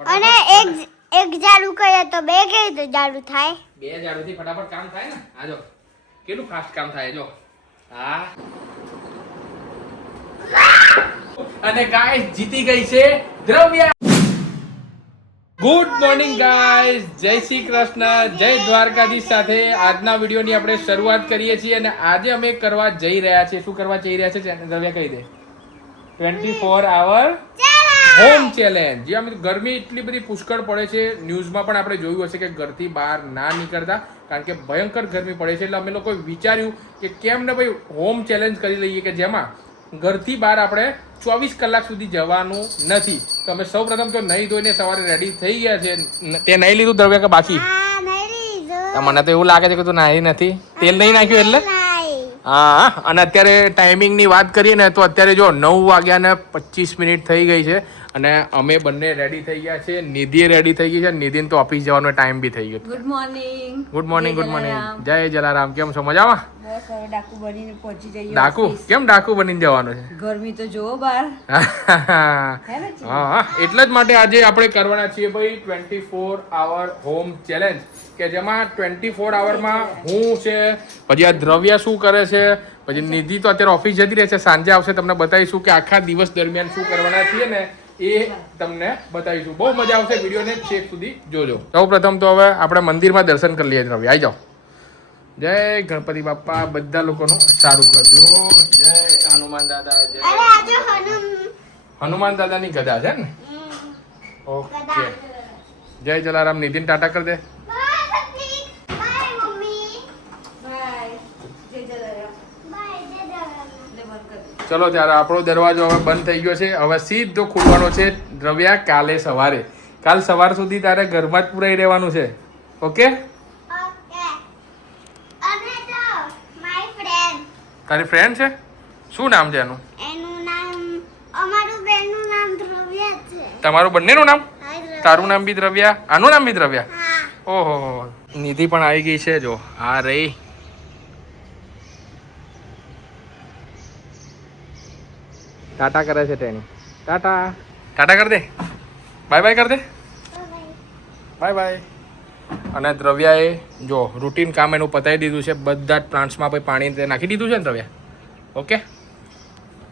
અને એક ઝાડુ કરે તો બે કે તો ઝાડુ થાય. બે ઝાડુથી ફટાફટ કામ થાય ને. આ જો કેટલું ફાસ્ટ કામ થાય જો. હા અને ગાઈસ જીતી ગઈ છે દ્રવ્યા. ગુડ મોર્નિંગ ગાઈસ, જય શ્રી કૃષ્ણ, જય દ્વારકાધીશ સાથે આજના વિડીયોની આપણે શરૂઆત કરીએ છીએ. અને આજે અમે કરવા જઈ રહ્યા છીએ. શું કરવા જઈ રહ્યા છે દ્રવ્યા કહી દે. 24 hour હોમ ચેલેન્જ. જે અમે ગરમી એટલી બધી પુષ્કળ પડે છે, ન્યૂઝમાં પણ આપણે જોયું હશે કે ઘરથી બહાર ના નીકળતા, કારણ કે ભયંકર ગરમી પડે છે. એટલે અમે લોકોએ વિચાર્યું કે કેમ ને ભાઈ હોમ ચેલેન્જ કરી લઈએ, કે જેમાં ઘરથી બહાર આપણે 24 કલાક સુધી જવાનું નથી. તો અમે સૌ પ્રથમ તો નહીં ધોઈને સવારે રેડી થઈ ગયા છે. તે નહીં લીધું દ્રવ્ય કે બાકી? મને તો એવું લાગે છે કે તું નાહી નથી. તેલ નહીં નાખ્યું એટલે. હા, અને અત્યારે ટાઈમિંગની વાત કરીએ ને તો અત્યારે જો 9:25 થઈ ગઈ છે અને અમે બંને રેડી થઈ ગયા છે. નિધિ રેડી થઈ ગઈ છે. નિધિને તો ઓફિસ જવાનો ટાઈમ બી થઈ ગયો. Good morning. Good morning. Good morning. જય જલારામ. કેમ છો? મજામાં? બસ હવે ડાકુ બનીને પહોંચી જઈએ. ડાકુ કેમ ડાકુ બનીને જવાનું છે? ગરમી તો જોવો બહાર. હા, એટલા જ માટે આજે આપણે કરવાના છીએ ભાઈ 24 hour હોમ ચેલેન્જ, કે જેમાં 24 hourમાં હું છે, પછી આ દ્રવ્ય શું કરે છે, પછી નિધિ તો અત્યારે ઓફિસ જતી રહે છે, સાંજે આવશે તમને બતાવીશું કે આખા દિવસ દરમિયાન શું કરવાના છીએ ને એ તમને બતાવીશું. બહુ મજા આવશે, વિડીયોને છેક સુધી જોજો. સૌ પ્રથમ તો હવે આપણે મંદિરમાં દર્શન કરી લઈએ. દ્રવ્ય આવી જાઓ. જય ગણપતિ બાપ્પા. બધા લોકોનું સારું કરજો. જય હનુમાન દાદા. જય હનુમાન દાદાની ગદા છે ને. ઓકે, જય જલારામ. નિધિન ટાટા કરી દે. ચલો ત્યારે આપણો દરવાજો હવે બંધ થઈ ગયો છે. હવે સીધો ખુલવાનો છે દ્રવ્યા કાલે સવારે. કાલ સવાર સુધી તારે ઘરમાં જ પુરાઈ રહેવાનું છે. ઓકે? તારી ફ્રેન્ડ છે? શું નામ છે એનું? એનું નામ, અમારું બેનનું નામ દ્રવ્યા છે. તમારું બંનેનું નામ? તારું નામ બી દ્રવ્યા, આનું નામ બી દ્રવ્યા. હા. ઓહો, નિધિ પણ આવી ગઈ છે. જો આ રહી. ટાટા કરે છે તેની. ટાટા ટાટા કરી દે. બાય બાય કરી દે. Bye bye. અને દ્રવ્યાએ જો રૂટીન કામ એનું પતાવી દીધું છે. બધા જ પ્લાન્ટ્સમાં પછી પાણી નાખી દીધું છે ને દ્રવ્યા. ઓકે,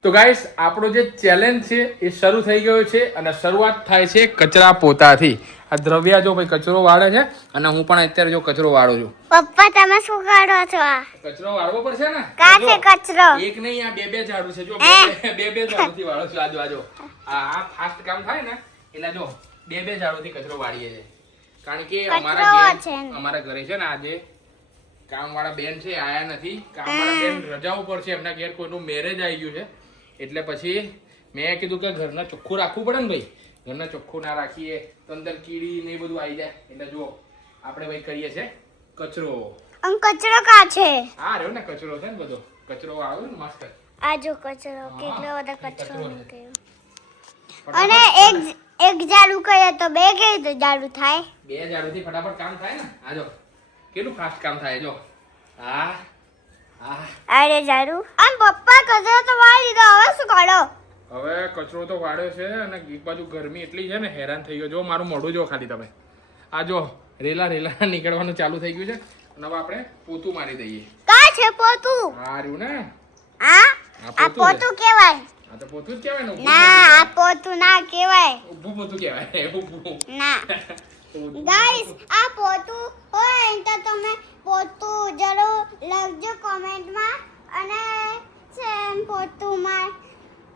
તો ગાઈસ આપણો જે ચેલેન્જ છે એ શરૂ થઈ ગયો છે અને શરૂઆત થાય છે કચરા પોતાથી. આ દ્રવ્યા જો ભાઈ કચરો વાળે છે અને હું પણ અત્યારે જો કચરો વાળું છું. પપ્પા તમે શું કરો છો? કચરો વાળવો પડશે ને. કા છે કચરો? એક નહીં, આ બે ઝાડુ છે. જો બે ઝાડુથી વાળો છું. આજો આ ફાસ્ટ કામ થાય ને એટલે જો બે ઝાડુથી કચરો વાળીએ છે. કારણ કે અમારા ઘરે છે ને આજે કામવાળા બેન છે, આયા નથી. કામવાળા બેન રજા ઉપર છે, એમના ઘેર કોઈનું મેરેજ આવી ગયું છે. એટલે પછી મેં કીધું કે ઘરના ચોખ્ખું રાખવું પડે ને ભાઈ. ઘરના ચોખ્ખું ના રાખીએ તો અંદર કીડી ને એ બધું આવી જાય. એટલે જો આપણે ભાઈ કરીએ છે કચરો. કચરો કા છે? હા રહ્યો ને કચરો છે ને, બધો કચરો આવ્યો ને મસ્ત. આ જો કચરો, કેટલો બધો કચરો નીકળ્યો. અને એક ઝાડુ કરે તો બે કે તો ઝાડુ થાય. બે ઝાડુથી ફટાફટ કામ થાય ને. આ જો કેટલું ફાસ્ટ કામ થાય જો. હા હા. અરે ઝાડુ. આમ પપ્પા કચરો તો વાળી દીધો, હવે શું કરો? હવે કચરો તો વાળ્યો છે અને એક બાજુ ગરમી એટલી છે ને, હેરાન થઈ ગયો. જો મારું મોઢું જો ખાલી તમે. આ જો રેલા નીકળવાનું ચાલુ થઈ ગયું છે. અને હવે આપણે પોતું મારી દઈએ. કા છે પોતું? આ રહ્યું ને. આ પોતું કહેવાય. આ તો પોતું જ કહેવાય ને. ના, આ પોતું ના કહેવાય. ઊભું પોતું કહેવાય. ઊભું ના. ગાઈસ, આ પોતું હોય તો તમે પોતું જરૂર લખજો કોમેન્ટમાં. અને છે પોતુંમાં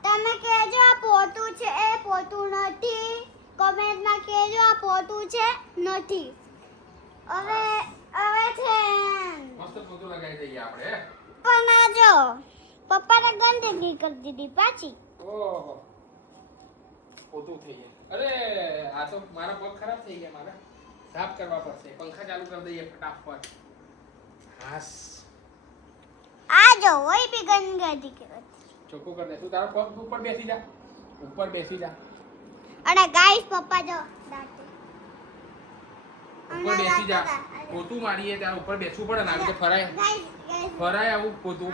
તમે કહેજો આ પોતું છે એ પોતું નથી. કોમેન્ટમાં કહેજો આ પોતું છે નથી. હવે છે મસ્ત પોતું લગાવી દઈએ આપણે. પણ આ જો પપ્પાને ગંદકી કરી દીધી પાછી. ઓહો, પોતું થઈ જાય. અરે આ તો મારા પગ ખરાબ થઈ ગયા. મારા સાફ કરવા પડશે. પંખા ચાલુ કરી દઈએ ફટાફટ. હાસ, આ જો ઓય બી ગંદકી કરી. ચોખ્ખું કરી દે. તું તારા પગ ઉપર બેસી જા. ઉપર બેસી જા. અને ગાઈસ પપ્પા જો દાંતે ઉપર બેસી જા. પોતું મારીએ ત્યારે ઉપર બેસવું પડે ને. આવી તો ફરાય આવું પોતું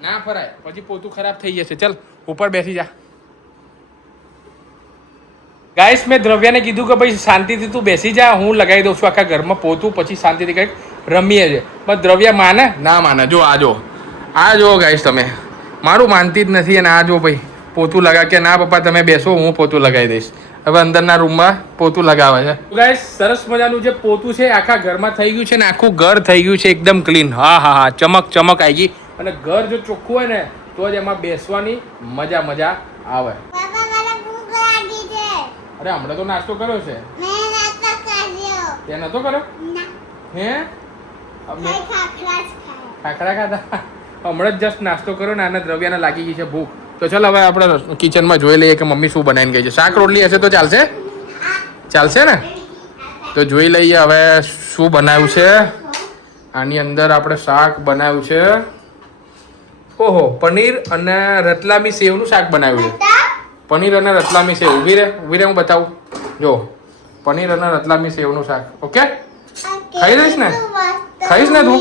ના ફરાય. પછી પોતું ખરાબ થઈ જશે. ચલ ઉપર બેસી જા. ગાઈસ મેં દ્રવ્યાને કીધું કે ભાઈ શાંતિથી તું બેસી જા, હું લગાવી દઉં છું આખા ઘરમાં પોતું, પછી શાંતિથી કંઈક રમીએ છે. પણ દ્રવ્યા માને ના માને. જો આ જો ગાઈસ, તમે મારું માનતી જ નથી. અને આ જો ભાઈ પોતું લગા કે ના પપ્પા તમે બેસો, હું પોતું લગાવી દઈશ. હવે અંદરના રૂમમાં પોતું લગાવે છે. ગાઈસ સરસ મજાનું જે પોતું છે આખા ઘરમાં થઈ ગયું છે ને આખું ઘર થઈ ગયું છે એકદમ ક્લીન. હા, ચમક આવી ગઈ. અને ઘર જો ચોખ્ખું હોય ને તો જ એમાં બેસવાની મજા આવે. પાપા મને ભૂખ લાગી છે. અરે હમણાં તો નાસ્તો કર્યો છે. મેં નાસ્તો કર્યો. તે નતો કર્યો? ના. હે? ખાઈ ખાખરા જ ખાય. ખાખરા ખાધા? હમણાં જ જસ્ટ નાસ્તો કર્યો ને આને દ્રવ્યાને લાગી ગઈ છે ભૂખ. તો ચાલ હવે આપણે કિચનમાં જોઈ લઈએ કે મમ્મી શું બનાવીને ગઈ છે. શાક રોટલી હશે તો ચાલશે ને? તો જોઈ લઈએ હવે શું બનાવ્યું છે. આની અંદર આપણે શાક બનાવ્યું છે. ઓહો, પનીર અને રતલામી સેવનું શાક બનાવ્યું છે. પનીર અને રતલામી સેવ. ઊભી રે હું બતાવું. જો પનીર અને રતલામી સેવનું શાક. ઓકે, ખાઈ રહીશ ને? ખાઈશ ને તું?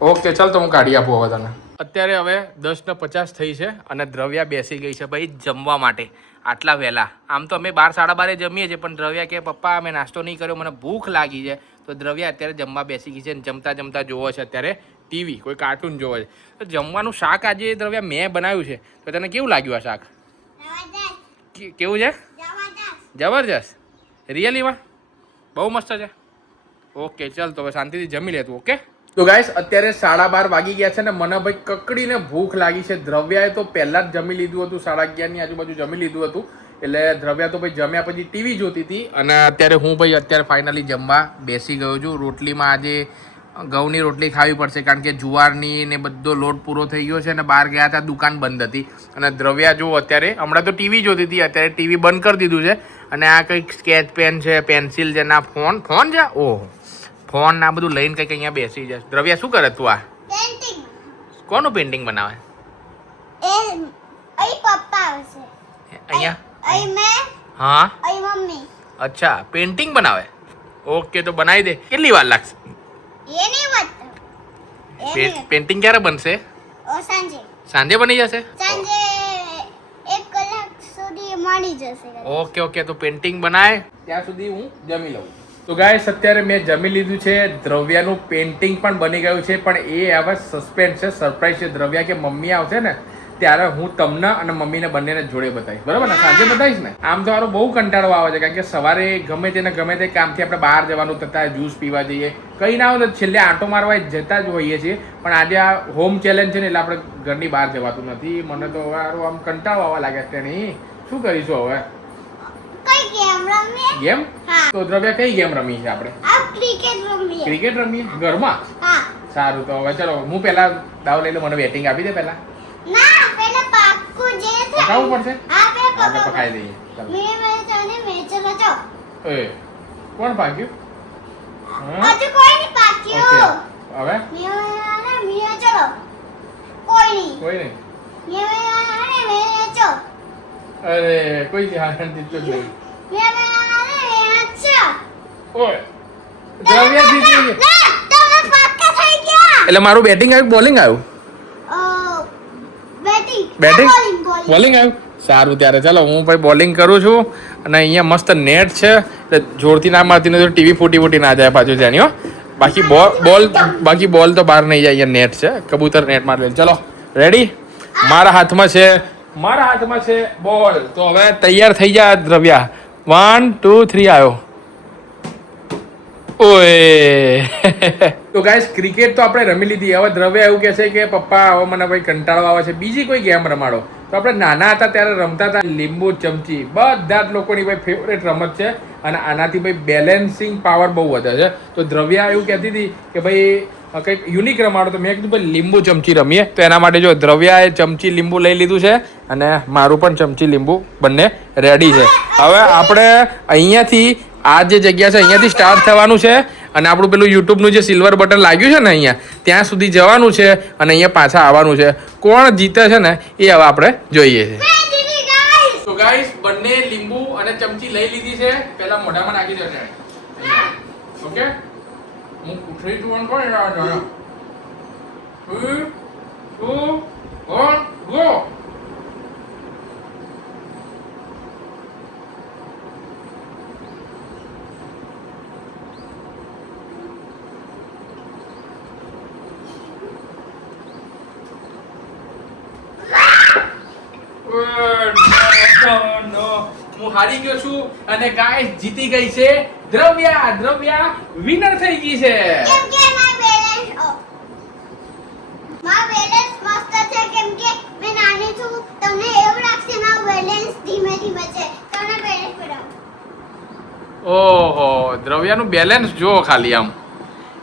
ઓકે ચાલ, તો હું કાઢી આપું હવે તને. અત્યારે હવે 10:50 થઈ છે અને દ્રવ્યા બેસી ગઈ છે ભાઈ જમવા માટે આટલા વહેલા. આમ તો અમે 12-12:30 જમીએ છીએ, પણ દ્રવ્યા કે પપ્પા અમે નાસ્તો નહીં કર્યો, મને ભૂખ લાગી છે. તો દ્રવ્યા અત્યારે જમવા બેસી ગઈ છે અને જમતા જોવો છે અત્યારે ટીવી, કોઈ કાર્ટૂન જોવે છે. તો જમવાનું શાક આજે દ્રવ્યા મેં બનાવ્યું છે. તો તને કેવું લાગ્યું આ શાક? કેવું છે? જબરજસ્ત. રિયલીમાં બહુ મસ્ત છે. ઓકે ચાલ, તો હવે શાંતિથી જમી લે તું. ઓકે. તો ગાઈસ અત્યારે 12:30 વાગી ગયા છે ને મને ભાઈ કકડીને ભૂખ લાગી છે. દ્રવ્યાએ તો પહેલાં જ જમી લીધું હતું, 11:30ની આજુબાજુ જમી લીધું હતું. એટલે દ્રવ્યા તો ભાઈ જમ્યા પછી ટીવી જોતી હતી. અને અત્યારે હું ભાઈ અત્યારે ફાઇનલી જમવા બેસી ગયો છું. રોટલીમાં આજે ઘઉંની રોટલી ખાવી પડશે, કારણ કે જુવારની ને બધો લોટ પૂરો થઈ ગયો છે. અને બહાર ગયા હતા, દુકાન બંધ હતી. અને દ્રવ્યા જો અત્યારે હમણાં તો ટીવી જોતી હતી, અત્યારે ટીવી બંધ કરી દીધું છે. અને આ કંઈક સ્કેચ પેન છે, પેન્સિલ છે, ના ફોન છે. ઓહો, ફોન ના બધું લઈને કંઈક અહીંયા બેસી જાય. દ્રવ્યા શું કરે તું? આ પેન્ટિંગ. કોનું પેઇન્ટિંગ બનાવે? પપ્પા આવશે અહીંયા. અહીં મેં. હા, અહીં મમ્મી. અચ્છા, પેઇન્ટિંગ બનાવે. ઓકે, તો બનાવી દે. કેટલી વાર લાગશે? એ નહીં વાત. પેઇન્ટિંગ ક્યારે બનશે? સાંજે બની જશે? સાંજે 1 કલાક સુધી મળી જશે. ઓકે, તો પેઇન્ટિંગ બનાય ત્યાં સુધી હું જમી લઉં. તો ગાઈસ અત્યારે મેં જમી લીધું છે. દ્રવ્યાનું પેઇન્ટિંગ પણ બની ગયું છે, પણ એ હવે સસ્પેન્સ છે, સરપ્રાઈઝ છે. દ્રવ્યા કે મમ્મી આવશે ને ત્યારે હું તમને અને મમ્મીને બંનેને જોડે બતાવીશ, બરાબર ને? સાંજે બતાવીશ ને. આમ તો મારો બહુ કંટાળો આવે છે, કારણ કે સવારે ગમે તે કામથી આપણે બહાર જવાનું થતા, જ્યુસ પીવા જઈએ, કંઈ ના હોય તો છેલ્લે આંટો મારવા જતા જ હોઈએ છીએ. પણ આજે આ હોમ ચેલેન્જ છે ને એટલે આપણે ઘરની બહાર જવાતું નથી. મને તો હવે આમ કંટાળો આવવા લાગ્યા છે. નહીં શું કરીશું હવે? ગેમ? તો દ્રવ્યા કઈ ગેમ રમી છે આપણે? ક્રિકેટ રમીએ ઘરમાં? સારું, તો હવે ચલો હું પહેલા દાવ લઈ લઉં. મને બેટિંગ આપી દે પહેલા. પકાવવું પડશે? હા, તો પકાવી દઈએ. કોણ પાક્યું? હવે કોઈ નહીં. અરે કોઈ ધ્યાન દીધું જ નહીં. દ્રવ્યા જીતી ગઈ. એટલે મારું બેટિંગ આવ્યું બોલિંગ આવ્યું? બેટિંગ બોલિંગ આવ્યું. સારું, ત્યારે ચાલો હું ભાઈ બોલિંગ કરું છું. અને અહીંયા મસ્ત નેટ છે, એટલે જોરથી ના મારતી નથી, ટીવી ફૂટી ના જાય પાછું જાણ્યો. બાકી બોલ તો બહાર નહીં જાય. અહીંયા નેટ છે, કબૂતર નેટ મારે. ચલો રેડી? મારા હાથમાં છે બોલ. તો હવે તૈયાર થઈ જા દ્રવ્યા. 1 2 3 આવ્યો. ઓય તો ગાઈસ ક્રિકેટ તો આપણે રમી લીધી. હવે દ્રવ્યા એવું કહે છે કે પપ્પા હવે મને ભાઈ કંટાળો આવે છે, બીજી કોઈ ગેમ રમાડો. તો આપણે નાના હતા ત્યારે રમતા હતા લીંબુ ચમચી. બધા જ લોકોની ભાઈ ફેવરેટ રમત છે. અને આનાથી ભાઈ બેલેન્સિંગ પાવર બહુ વધે છે. તો દ્રવ્યા એવું કહેતી હતી કે ભાઈ કંઈક યુનિક રમાડો. તો મેં કીધું ભાઈ લીંબુ ચમચી રમીએ. તો એના માટે જો દ્રવ્યાએ ચમચી લીંબુ લઈ લીધું છે અને મારું પણ ચમચી લીંબુ બંને રેડી છે. હવે આપણે અહીંયાથી આ જે જગ્યા છે અહીંયાથી સ્ટાર્ટ થવાનું છે. અને આપણું પેલું યુટ્યુબનું જે સિલ્વર બટન લાગ્યું છે ને અહીંયા, ત્યાં સુધી જવાનું છે અને અહીંયા પાછા આવવાનું છે. કોણ જીતે છે ને એ હવે આપણે જોઈએ છે. તો ગાઈસ બંને લીંબુ અને ચમચી લઈ લીધી છે. પહેલા મોઢામાં નાખી દે. ઓકે, હું 3 2 1 કોણ જાણો? 3 2 1 ગો. હારી ગયો છું અને ગાઈસ જીતી ગઈ છે દ્રવ્યા વિનર થઈ ગઈ છે. કેમ કે મારું બેલેન્સ મસ્ત છે કેમ કે મેં નાની છું. તમને એવું લાગશે મારું બેલેન્સ ધીમે ધીમે છે. તમને બેલેન્સ બતાવો. ઓહો, દ્રવ્યાનું બેલેન્સ જો ખાલી આમ.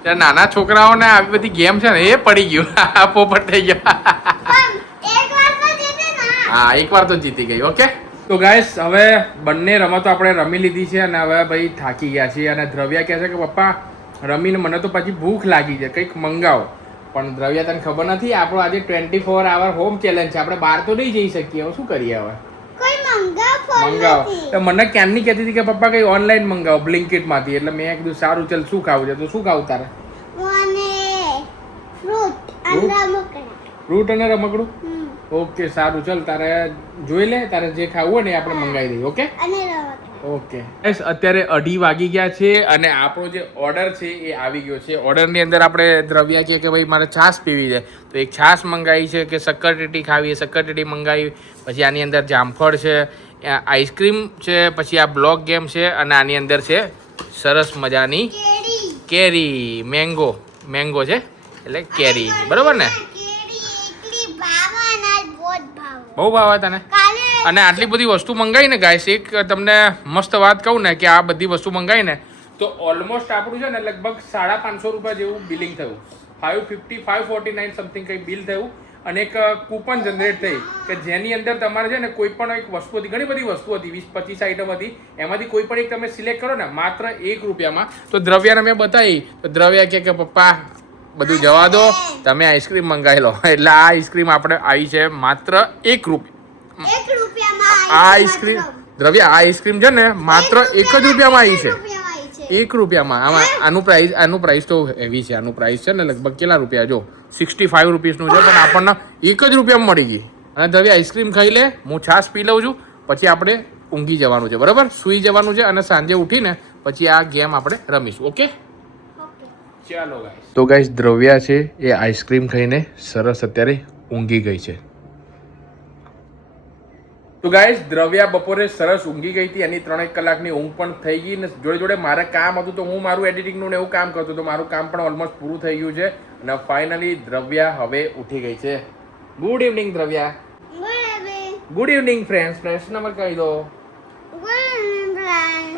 ત્યાં નાના છોકરાઓને આવી બધી ગેમ છે ને એ પડી ગયું. પોપટ થઈ ગયા. પણ એકવાર તો જીતે ને. હા, એકવાર તો જીતી ગઈ. ઓકે, તો ગાઈસ હવે બંને રમતો આપણે રમી લીધી છે અને હવે ભાઈ થાકી ગયા છીએ અને દ્રવ્યા કહે છે કે પપ્પા રમીને મને તો પછી ભૂખ લાગી છે, કંઈક મંગાવો. પણ દ્રવ્યા તને ખબર નથી આપણો આજે 24 hour હોમ ચેલેન્જ છે, આપણે બહાર તો નહીં જઈ શકીએ. હવે શું કરીએ? હવે કોઈ મંગાવો નથી. તો મને ક્યારની કહેતી હતી કે પપ્પા કંઈ ઓનલાઈન મંગાવો બ્લિંકિટમાંથી. એટલે મેં કીધું સારું ચાલ શું ખાવું છે તો શું ખાવું તારે? મને ફ્રૂટ અને રમકડા. ફ્રૂટ અને રમકડું. ઓકે સારું ચાલ, તારે જોઈ લે, તારે જે ખાવું હોય ને એ આપણે મંગાવી દઈએ. ઓકે અને રમકડા. ઓકે અત્યારે 2:30 વાગી ગયા છે અને આપણો જે ઓર્ડર છે એ આવી ગયો છે. ઓર્ડરની અંદર આપણે દ્રવ્યા કહે કે ભાઈ મારે છાશ પીવી છે તો એક છાશ મંગાવી છે, કે શક્કરટેટી ખાવી શક્કરટેટી મંગાવી, પછી આની અંદર જામફળ છે, આઈસ્ક્રીમ છે, પછી આ બ્લોક ગેમ છે અને આની અંદર છે સરસ મજાની કેરી મેંગો છે એટલે કેરી. બરોબર ને? બહુ ભાવે તને? અને આટલી બધી વસ્તુ મંગાવી ને ગાઈસ, એક તમને મસ્ત વાત કહું ને કે આ બધી વસ્તુ મંગાવી ને તો ઓલમોસ્ટ આપણું છે ને લગભગ 550 રૂપિયા જેવું બિલિંગ થયું. 550 549 સમથિંગ કંઈ બિલ થયું અને એક કૂપન જનરેટ થઈ કે જેની અંદર તમારે છે ને કોઈ પણ એક વસ્તુ હતી, ઘણી બધી વસ્તુ હતી, 20-25 આઈટમ હતી, એમાંથી કોઈ પણ એક તમે સિલેક્ટ કરો ને માત્ર 1 રૂપિયામાં. તો દ્રવ્યાને મેં બતાવી તો દ્રવ્યા કે પપ્પા બધું જવા દો, તમે આઈસ્ક્રીમ મંગાવી લો. એટલે આ આઈસ્ક્રીમ આપણે આવી છે માત્ર 1 રૂપિયા. આ આઈસ્ક્રીમ દ્રવ્યા આ આઈસ્ક્રીમ છે ને માત્ર 1 જ રૂપિયામાં આવી છે. 1 રૂપિયામાં. આનું પ્રાઇસ તો હેવી છે. આનું પ્રાઇસ છે ને લગભગ કેટલા રૂપિયા? જો 65 રૂપીસનું છે, પણ આપણને 1 જ રૂપિયામાં મળી ગઈ. અને દ્રવ્યા આઈસ્ક્રીમ ખાઈ લે, હું છાશ પી લઉં છું, પછી આપણે ઊંઘી જવાનું છે. બરાબર? સૂઈ જવાનું છે અને સાંજે ઉઠીને પછી આ ગેમ આપણે રમીશું. ઓકે ચાલો ગાઈસ. તો ગાઈસ દ્રવ્યા છે એ આઈસ્ક્રીમ ખાઈને સરસ અત્યારે ઊંઘી ગઈ છે. તો ગાઈસ દ્રવ્યા બપોરે સરસ ઊંઘી ગઈ હતી, એની 3 કલાકની ઊંઘ પણ થઈ ગઈ ને જોડે જોડે મારે કામ હતું તો હું મારું એડિટિંગનું ને એવું કામ કરતો તો મારું કામ પણ ઓલમોસ્ટ પૂરું થઈ ગયું છે અને ફાઇનલી દ્રવ્યા હવે ઉઠી ગઈ છે. Good evening Dravya. Good evening friends number કહી દો.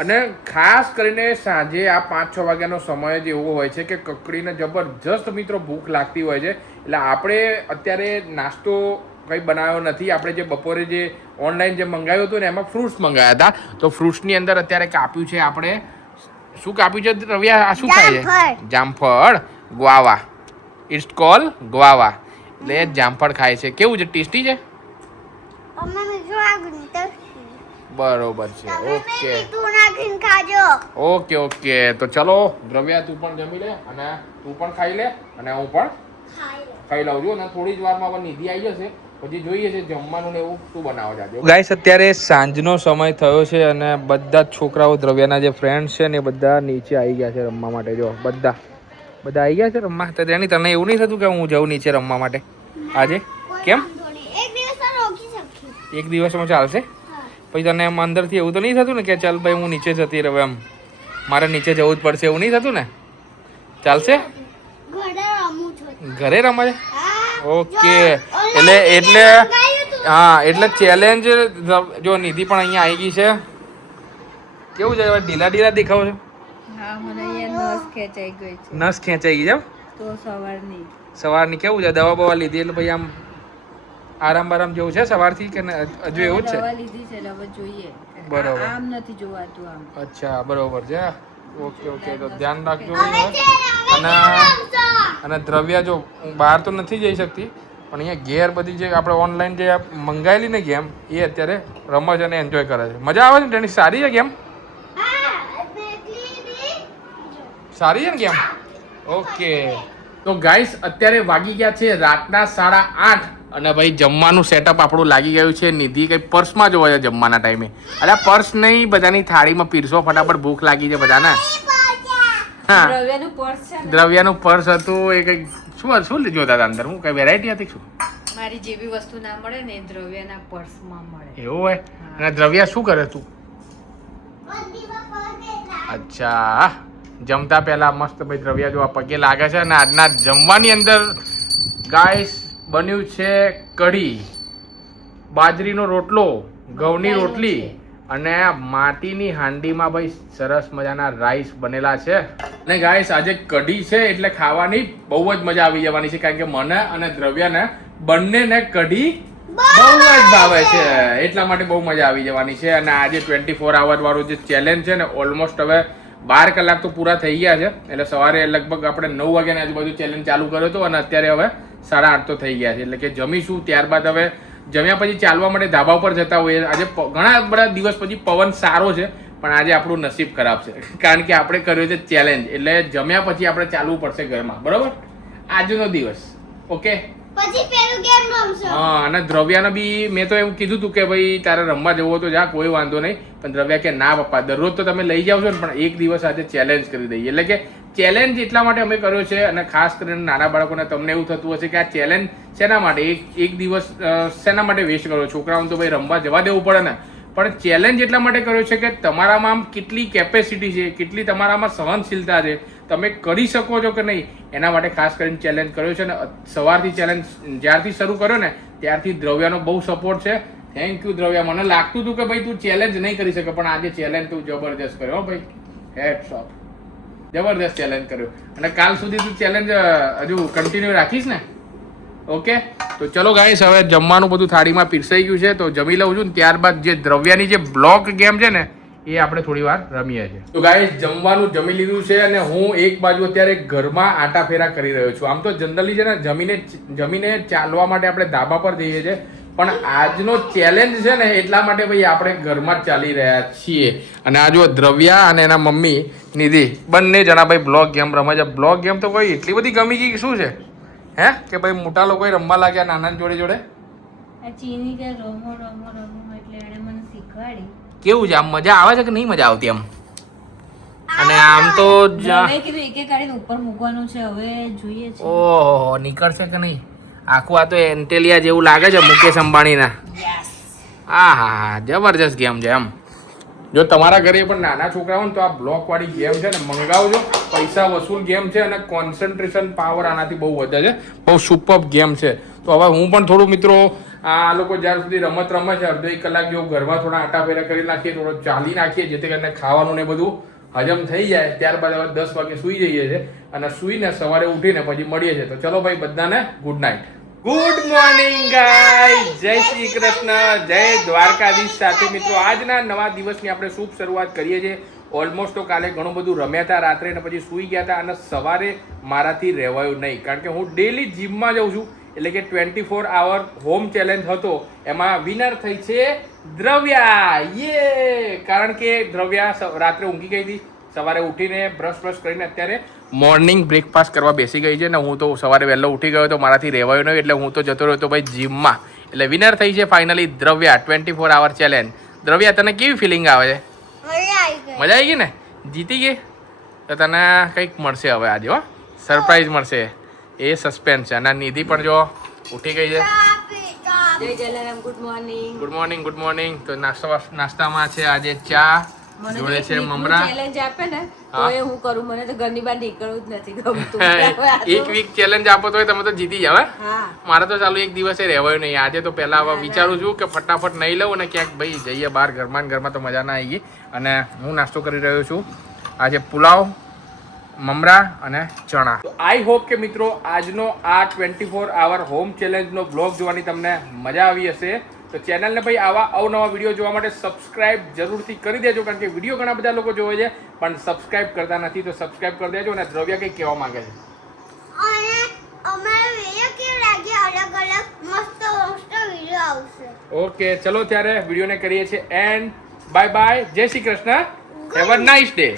અને ખાસ કરીને સાંજે આ 5-6 વાગ્યાનો સમય જ એવો હોય છે કે કકડીને જબરજસ્ત મિત્રો ભૂખ લાગતી હોય છે. એટલે આપણે અત્યારે નાસ્તો કંઈ બનાવ્યો નથી. આપણે જે બપોરે જે ઓનલાઈન જે મંગાવ્યું હતું ને એમાં ફ્રૂટ્સ મંગાવ્યા હતા. તો ફ્રૂટ્સની અંદર અત્યારે કાપ્યું છે આપણે. શું કાપ્યું છે રવ્યા? આ શું ખાય છે? જામફળ. ગ્વાવા. It's call guava. એટલે જામફળ ખાય છે. કેવું છે? ટેસ્ટી છે? બરોબર છે. ઓકે તો ચલો દ્રવ્યા તું પણ જમી લે અને તું પણ ખાઈ લે અને હું પણ ખાઈ લઉં છું અને થોડી જ વારમાં નિધિ આવી જશે પછી જોઈએ છે જમવાનું ને એવું શું બનાવો જાજો. ગાઈસ અત્યારે સાંજનો સમય થયો છે અને બધા જ છોકરાઓ દ્રવ્યાના જે ફ્રેન્ડ્સ છે ને એ બધા નીચે આવી ગયા છે રમવા માટે. જો બધા આવી ગયા છે રમવા. તો તેની તને એવું નહીં થતું કે હું જાઉં નીચે રમવા માટે આજે? કેમ? એક દિવસમાં ચાલશે? પછી તને એમ અંદરથી એવું તો નહીં થતું ને કે ચાલ ભાઈ હું નીચે જતી રહું, એમ મારે નીચે જવું જ પડશે, એવું નહીં થતું ને? ચાલશે? ઘરે રમે છે? ઓકે એટલે હા, એટલે ચેલેન્જ. જો નિધિ પણ અહીંયા આવી ગઈ છે. કેવું છે? ઢીલા દેખાવ છે? હા, મને અહીંયા નસ ખેંચાઈ ગઈ છે. નસ ખેંચાઈ ગઈ છે? તો સવારની કેવું છે? દવા બવા લીધી એટલે ભાઈ આમ આરામ જેવું છે સવારથી કે હજુ એવું જ છે? દવા લીધી છે હવે જોઈએ. બરોબર. આમ નથી જોવાતું આમ. અચ્છા બરોબર છે. ઓકે તો ધ્યાન રાખજો. અને દ્રવ્યા જો હું બહાર તો નથી જઈ શકતી પણ અહીંયા ઘેર બધી જે આપણે ઓનલાઈન જે મંગાવેલી ને ગેમ એ અત્યારે રમે છે અને એન્જોય કરે છે. મજા આવે છે ને? તેની સારી છે ગેમ? સારી છે ને ગેમ? ઓકે તો ગાઈસ અત્યારે વાગી ગયા છે રાતના 8:30 અને ભાઈ જમવાનું સેટઅપ આપણું લાગી ગયું છે. નિધિ કઈ પર્સમાં જોવે છે જમવાના ટાઈમે. અરે પર્સ નહીં, બધાની થાળીમાં પીરસો ફટાફટ, ભૂખ લાગી છે બધાને. હા, દ્રવ્યાનું પર્સ હતું એ કઈ શું જોતા હતા અંદર? હું કઈ વેરાયટી હતી શું? મારી જે બી વસ્તુ ના મળે ને દ્રવ્યના પર્સમાં મળે. એવું હોય? અને દ્રવ્યા શું કરે તું? અચ્છા, જમતા પહેલા મસ્ત ભાઈ દ્રવ્યા જો આ પગે લાગે છે. અને આજના જમવાની અંદર ગાઈસ બન્યું છે કઢી, બાજરીનો રોટલો, ઘઉંની રોટલી અને માટીની હાંડીમાં ભાઈ સરસ મજાના રાઈસ બનેલા છે. અને ગાઈસ આજે કઢી છે એટલે ખાવાની બહુ જ મજા આવી જવાની છે, કારણ કે મને અને દ્રવ્યાને બંનેને કઢી બહુ જ ભાવે છે, એટલા માટે બહુ મજા આવી જવાની છે. અને આજે 24 અવર વાળું જે ચેલેન્જ છે ને ઓલમોસ્ટ હવે 12 કલાક તો પૂરા થઈ ગયા છે. એટલે સવારે લગભગ આપણે 9 વાગ્યાની આજુબાજુ ચેલેન્જ ચાલુ કર્યો હતો અને અત્યારે હવે 8:30 તો થઈ ગયા છે. એટલે કે જમીશું, ત્યારબાદ હવે જમ્યા પછી ચાલવા માટે ધાબા ઉપર જતા હોઈએ. આજે ઘણા બધા દિવસ પછી પવન સારો છે, પણ આજે આપણું નસીબ ખરાબ છે, કારણ કે આપણે કર્યો છે ચેલેન્જ. એટલે જમ્યા પછી આપણે ચાલવું પડશે ઘરમાં, બરોબર? આજનો દિવસ ઓકે. પછી પેલું ગેમ રમશું. હા, અને દ્રવ્યાને બી મેં તો એવું કીધું હતું કે ભાઈ તારે રમવા જવું તો જા, કોઈ વાંધો નહીં. પણ દ્રવ્યા કે ના પપ્પા, દરરોજ તો તમે લઈ જાવ છો ને, પણ એક દિવસ આજે ચેલેન્જ કરી દઈએ. એટલે કે ચેલેન્જ એટલા માટે અમે કર્યો છે. અને ખાસ કરીને નાના બાળકોને તમને એવું થતું હશે કે આ ચેલેન્જ શેના માટે, એક દિવસ શેના માટે વેસ્ટ કરો? છોકરાઓને તો ભાઈ રમવા જવા દેવું પડે ને. પણ ચેલેન્જ એટલા માટે કર્યો છે કે તમારામાં આમ કેટલી કેપેસિટી છે, કેટલી તમારામાં સહનશીલતા છે, તમે કરી શકો છો કે નહીં, એના માટે ખાસ કરીને ચેલેન્જ કર્યો છે. ને સવારથી ચેલેન્જ જ્યારથી શરૂ કર્યો ને ત્યારથી દ્રવ્યાનો બહુ સપોર્ટ છે. Thank you Dravya. મને લાગતું હતું કે ભાઈ તું ચેલેન્જ નહીં કરી શકે, પણ આજે ચેલેન્જ તું જબરદસ્ત કર્યો ભાઈ. હેડ્સ ઓફ, જબરદસ્ત ચેલેન્જ કર્યો. અને કાલ સુધી તું ચેલેન્જ હજુ કન્ટિન્યુ રાખીશ ને? ઓકે, તો ચલો ગાઈસ, હવે જમવાનું બધું થાળીમાં પીરસાઈ ગયું છે, તો જમી લઉં છું. ત્યારબાદ જે દ્રવ્યાની જે બ્લોક ગેમ છે ને એ આપણે થોડી વાર રમીએ છીએ. તો ગાઈસ, જમવાનું જમી લીધું છે અને હું એક બાજુ અત્યારે ઘરમાં આટા ફેરા કરી રહ્યો છું. આમ તો જનરલી છે ને જમીને ચાલવા માટે આપણે ધાબા પર જઈએ છીએ, પણ આજનો ચેલેન્જ છે ને એટલા માટે ભાઈ આપણે ઘરમાં જ ચાલી રહ્યા છીએ. અને આ જો દ્રવ્યા અને એના મમ્મી નિધિ બંને જણા ભાઈ બ્લોક ગેમ રમે છે. બ્લોક ગેમ તો કોઈ એટલી બધી ગમી ગઈ શું છે હે, કે ભાઈ મોટા લોકો રમવા લાગ્યા નાના જોડે જોડે. આ ચીની કે રમો રમો રમો એટલે એણે મને શીખવાડી. કેવું છે આમ, મજા આવે છે કે નહીં મજા આવતી આમ? અને આમ તો મેં કીધું એક કાઢીને ઉપર મૂકવાનું છે, હવે જોઈએ છે. ઓહો, નીકળશે કે નહીં? આખું આ તો એન્ટેલિયા જેવું લાગે છે મુકેશ અંબાણીના. હા હા હા, જબરજસ્ત ગેમ છે એમ. જો તમારા ઘરે પણ નાના છોકરા હોય ને તો આ બ્લોક વાળી ગેમ છે ને મંગાવજો. પૈસા વસૂલ ગેમ છે અને કોન્સન્ટ્રેશન પાવર આનાથી બહુ વધે છે. બહુ સુપર ગેમ છે. તો હવે હું પણ થોડું મિત્રો આ લોકો જ્યાર સુધી રમત રમે છે અડધો 1 કલાક જેવું ઘરમાં થોડા આટા ફેરા કરી નાખીએ, થોડો ચાલી નાખીએ, જેથી કરીને ખાવાનું ને બધું હજમ થઈ જાય. ત્યારબાદ હવે 10 વાગે સૂઈ જઈએ છીએ અને સૂઈને સવારે ઉઠીને પછી મળીએ છીએ. તો ચલો ભાઈ, બધાને good night. Good morning guys, જય શ્રી કૃષ્ણ, જય દ્વારકાધીશ. સાથે મિત્રો આજના નવા દિવસની આપણે શુભ શરૂઆત કરીએ છીએ. ઓલમોસ્ટ તો કાલે ઘણું બધું રમ્યા હતા રાત્રે અને પછી સૂઈ ગયા હતા, અને સવારે મારાથી રહેવાયું નહીં, કારણ કે હું ડેલી જીમમાં જાઉં છું. એટલે કે 24 અવર હોમ ચેલેન્જ હતો, એમાં વિનર થઈ છે દ્રવ્યા. યે! કારણ કે દ્રવ્યા રાત્રે ઊંઘી ગઈ હતી, સવારે ઉઠીને બ્રશ કરીને અત્યારે મોર્નિંગ બ્રેકફાસ્ટ કરવા બેસી ગઈ છે. ને હું તો સવારે વહેલો ઉઠી ગયો તો મારાથી રહેવાયું નહીં, એટલે હું તો જતો રહ્યો હતો ભાઈ જીમમાં. એટલે વિનર થઈ છે ફાઇનલી દ્રવ્યા 24 અવર ચેલેન્જ. દ્રવ્યા, તને કેવી ફિલિંગ આવે છે? મજા આવી ગઈ ને? જીતી ગઈ તો તને કંઈક મળશે હવે આજે, હો, સરપ્રાઈઝ મળશે. એ સસ્પેન્સ છે. અને નિધિ પણ જો ઉઠી ગઈ છે. જય Jalaram, good morning. Good morning, good morning. તો નાસ્તામાં છે આજે ચા, જોડે છે મમરા. ચેલેન્જ આપે ને તો એ હું કરું, મને તો ઘરની બહાર નીકળવું જ નથી ગમતું. એક વીક ચેલેન્જ આપો તો તમે તો જીતી જાવ. મારે તો ચાલુ એક દિવસે રહેવાયું નહીં. આજે તો પહેલા હવે વિચારું છું કે ફટાફટ નહીં લઉં અને ક્યાંક ભાઈ જઈએ બહાર. ઘરમાં તો મજા ના આવી ગઈ. અને હું નાસ્તો કરી રહ્યો છું આજે પુલાવ, મમરા અને ચણા. આઈ હોપ કે મિત્રો આજનો આ 24 અવર હોમ ચેલેન્જનો બ્લોગ જોવાની તમને મજા આવી હશે. તો ચેનલને ભાઈ આવા અવનવા વિડીયો જોવા માટે સબસ્ક્રાઇબ જરૂરથી કરી દેજો, કારણ કે વિડીયો ઘણા બધા લોકો જોવે છે પણ સબસ્ક્રાઇબ કરતા નથી. તો સબસ્ક્રાઇબ કરી દેજો. અને દ્રવ્યા કંઈ કહેવા માંગે છે? અને અમારો વિડિયો કેવો લાગ્યો? અલગ અલગ મસ્ત વિડિયો આવશે. ઓકે, ચલો ત્યારે વિડીયોને કરીએ છીએ એન્ડ. બાય બાય, જય Shri Krishna, have a nice day.